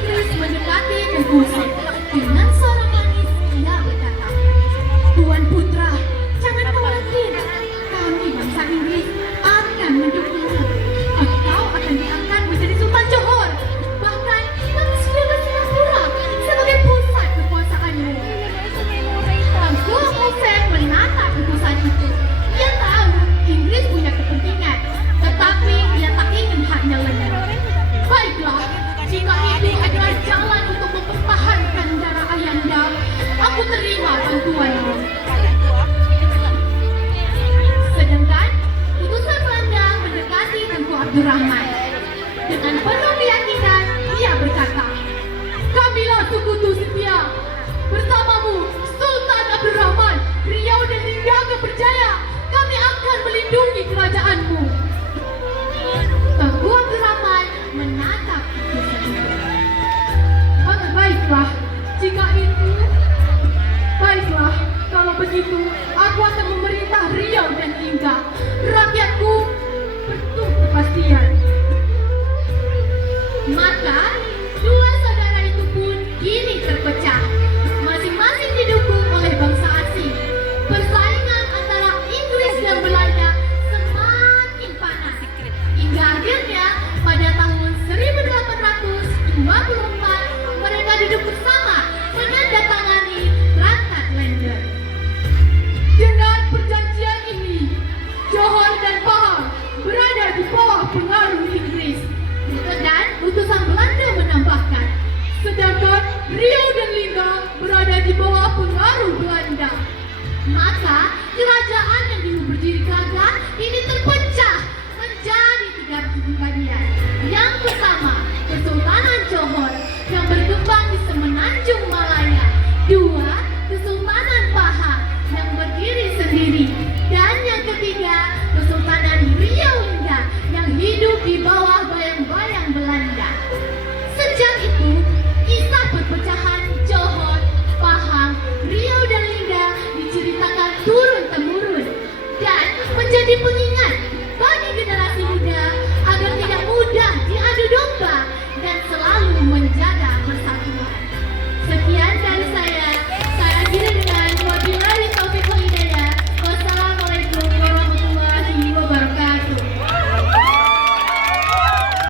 Inggris mendekati Tengku Hussein. Dengan suara manis, ia berkata, "Tuan Putra, jangan khawatir. Kami bangsa Inggris akan mendukungmu. Engkau akan diangkat menjadi Sultan Johor. Bahkan kami sudah bersiap pula sebagai pusat kekuasaanmu." Tengku Hussein menatap keputusan itu. Ia tahu Inggris punya kepentingan, tetapi ia tak ingin haknya lenyap. Baiklah, jika itu adalah jalan untuk mempertahankan darah ayanda, aku terima bantuanmu. Sedangkan utusan Belanda mendekati Tengku Abdurrahman. Dengan penuh keyakinan, ia berkata, "Kamilah sekutu setia. Bersamamu, Sultan Abdurrahman, Riau dan Lingga Berjaya, kami akan melindungi kerajaanmu." Tengku Abdurrahman menatap utusan itu. Baiklah, jika itu, baiklah, kalau begitu, aku akan memerintah Riau dan Lingga